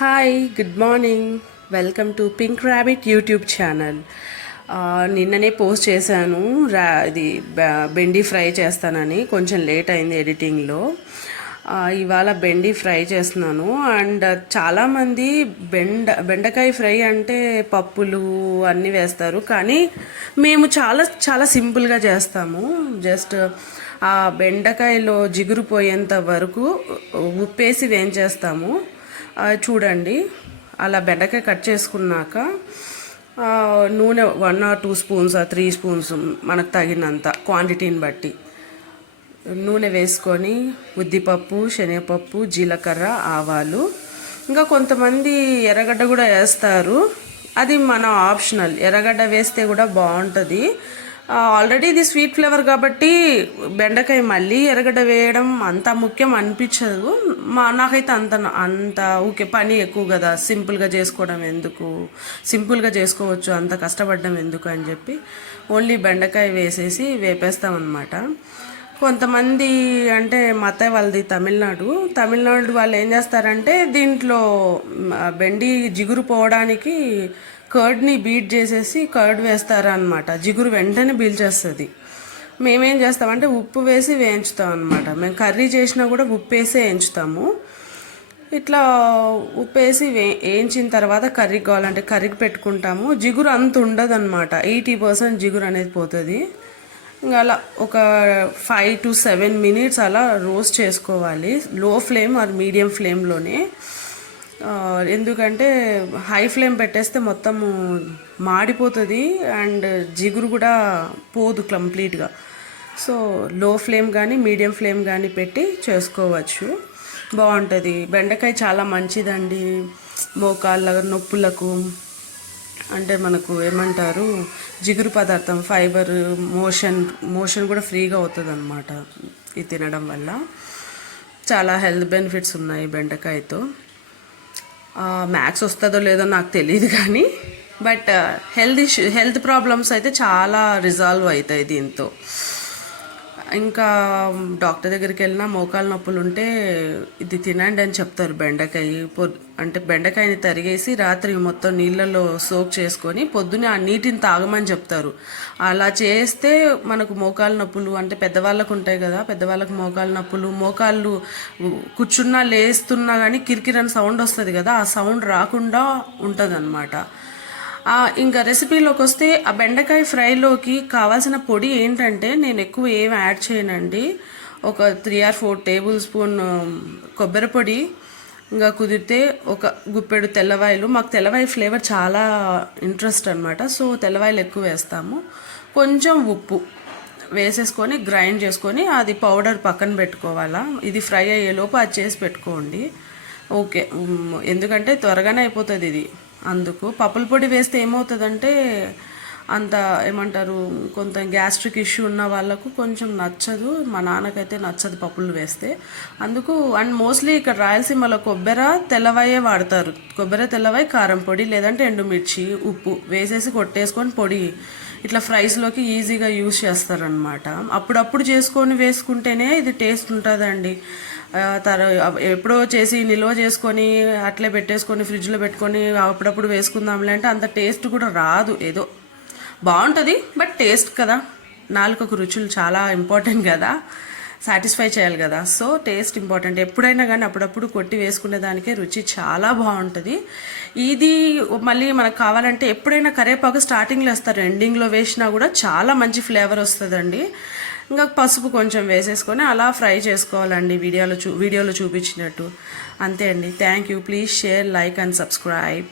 Hi, good morning. Welcome to pink rabbit YouTube channel. నిన్ననే post చేశాను ఇది బెండి fry చేస్తానని. కొంచెం లేట్ అయింది ఎడిటింగ్లో. ఇవాళ బెండి ఫ్రై చేస్తున్నాను. అండ్ చాలామంది బెండకాయ ఫ్రై అంటే పప్పులు అన్నీ వేస్తారు, కానీ మేము చాలా చాలా సింపుల్గా చేస్తాము. జస్ట్ ఆ బెండకాయలో జిగురు పోయేంత వరకు ఉప్పేసి వేయించేస్తాము. చూడండి, అలా బెండకాయ కట్ చేసుకున్నాక నూనె 1 or 2 స్పూన్స్ 3 స్పూన్స్ మనకు తగినంత క్వాంటిటీని బట్టి నూనె వేసుకొని ఉద్దిపప్పు, శనగపప్పు, జీలకర్ర, ఆవాలు, ఇంకా కొంతమంది ఎర్రగడ్డ కూడా వేస్తారు. అది మన ఆప్షనల్. ఎర్రగడ్డ వేస్తే కూడా బాగుంటుంది. ఆల్రెడీ ఇది స్వీట్ ఫ్లేవర్ కాబట్టి బెండకాయ మళ్ళీ ఎర్రగడ్డ వేయడం అంత ముఖ్యం అనిపించదు. నాకైతే అంత ఊకే పని ఎక్కువ కదా, సింపుల్గా చేసుకోవడం ఎందుకు, సింపుల్గా చేసుకోవచ్చు, అంత కష్టపడడం ఎందుకు అని చెప్పి ఓన్లీ బెండకాయ వేసేసి వేపేస్తామన్నమాట. కొంతమంది అంటే మా అత్తయ్య వాళ్ళది తమిళనాడు వాళ్ళు ఏం చేస్తారంటే దీంట్లో బెండి జిగురు పోవడానికి కర్డ్ని బీట్ చేసేసి కర్డ్ వేస్తారనమాట. జిగురు వెంటనే పీల్చేస్తుంది. మేమేం చేస్తామంటే ఉప్పు వేసి వేయించుతాం అనమాట. మేము కర్రీ చేసినా కూడా ఉప్పు వేసి వేయించుతాము. ఇట్లా ఉప్పు వేసి వేయించిన తర్వాత కర్రీకి కావాలంటే కర్రీకి పెట్టుకుంటాము. జిగురు అంత ఉండదు అనమాట. 80% జిగురు అనేది పోతుంది. ఇంకా అలా ఒక 5 to 7 minutes అలా రోస్ట్ చేసుకోవాలి, లో ఫ్లేమ్ ఆర్ మీడియం ఫ్లేమ్లోనే. ఎందుకంటే హై ఫ్లేమ్ పెట్టేస్తే మొత్తము మాడిపోతుంది అండ్ జిగురు కూడా పోదు కంప్లీట్గా. సో లో ఫ్లేమ్ కానీ మీడియం ఫ్లేమ్ కానీ పెట్టి చేసుకోవచ్చు, బాగుంటుంది. బెండకాయ చాలా మంచిదండి మోకాళ్ళ నొప్పులకు. అంటే మనకు ఏమంటారు, జిగురు పదార్థం, ఫైబర్, మోషన్ కూడా ఫ్రీగా అవుతుంది అన్నమాట ఇది తినడం వల్ల. చాలా హెల్త్ బెనిఫిట్స్ ఉన్నాయి బెండకాయతో. మ్యాథ్స్ వస్తుందో లేదో నాకు తెలియదు, కానీ బట్ హెల్త్ ప్రాబ్లమ్స్ అయితే చాలా రిజాల్వ్ అవుతాయి దీంతో. ఇంకా డాక్టర్ దగ్గరికి వెళ్ళినా మోకాలు నొప్పులు ఉంటే ఇది తినండి అని చెప్తారు. బెండకాయ అంటే బెండకాయని తరిగేసి రాత్రి మొత్తం నీళ్ళలో సోక్ చేసుకొని పొద్దున్నే ఆ నీటిని తాగమని చెప్తారు. అలా చేస్తే మనకు మోకాలు నొప్పులు అంటే పెద్దవాళ్ళకు ఉంటాయి కదా, పెద్దవాళ్ళకు మోకాలు నొప్పులు, మోకాళ్ళు కూర్చున్నా లేస్తున్నా కానీ కిరికిరని సౌండ్ వస్తుంది కదా, ఆ సౌండ్ రాకుండా ఉంటుంది అన్నమాట. ఇంకా రెసిపీలోకి వస్తే ఆ బెండకాయ ఫ్రైలోకి కావాల్సిన పొడి ఏంటంటే నేను ఎక్కువ ఏం యాడ్ చేయనండి. ఒక 3 or 4 tablespoon కొబ్బరి పొడి, ఇంకా కుదిరితే ఒక గుప్పెడు తెల్లవాయలు. మాకు తెల్లవాయ ఫ్లేవర్ చాలా ఇంట్రెస్ట్ అనమాట, సో తెల్లవాయలు ఎక్కువ వేస్తాము. కొంచెం ఉప్పు వేసేసుకొని గ్రైండ్ చేసుకొని అది పౌడర్ పక్కన పెట్టుకోవాలా. ఇది ఫ్రై అయ్యేలోపు అది చేసి పెట్టుకోండి. ఓకే, ఎందుకంటే త్వరగానే అయిపోతుంది ఇది. అందుకు పప్పుల పొడి వేస్తే ఏమవుతుందంటే అంత ఏమంటారు, కొంత గ్యాస్ట్రిక్ ఇష్యూ ఉన్న వాళ్ళకు కొంచెం నచ్చదు. మా నాన్నకైతే నచ్చదు పప్పులు వేస్తే. అందుకు అండ్ మోస్ట్లీ ఇక్కడ రాయలసీమలో కొబ్బరి తెల్లవాయే వాడతారు. కొబ్బరి తెల్లవాయ, కారం పొడి, లేదంటే ఎండుమిర్చి, ఉప్పు వేసేసి కొట్టేసుకొని పొడి ఇట్లా ఫ్రైస్లోకి ఈజీగా యూజ్ చేస్తారనమాట. అప్పుడప్పుడు చేసుకొని వేసుకుంటేనే ఇది టేస్ట్ ఉంటుందండి. ఎప్పుడో చేసి నిల్వ చేసుకొని అట్లే పెట్టేసుకొని ఫ్రిడ్జ్లో పెట్టుకొని అప్పుడప్పుడు వేసుకుందాంలే అంటే అంత టేస్ట్ కూడా రాదు. ఏదో బాగుంటుంది, బట్ టేస్ట్ కదా, నాలుకకు రుచులు చాలా ఇంపార్టెంట్ కదా, సాటిస్ఫై చేయాలి కదా. So taste important. ఎప్పుడైనా కానీ అప్పుడప్పుడు కొట్టి వేసుకునే దానికే రుచి చాలా బాగుంటుంది. ఇది మళ్ళీ మనకు కావాలంటే ఎప్పుడైనా కరివేపాకు స్టార్టింగ్లో వేస్తారు, ఎండింగ్లో వేసినా కూడా చాలా మంచి ఫ్లేవర్ వస్తుందండి. ఇంకా పసుపు కొంచెం వేసేసుకొని అలా ఫ్రై చేసుకోవాలండి వీడియోలో చూపించినట్టు. అంతే అండి. Thank you. Please share, like and subscribe.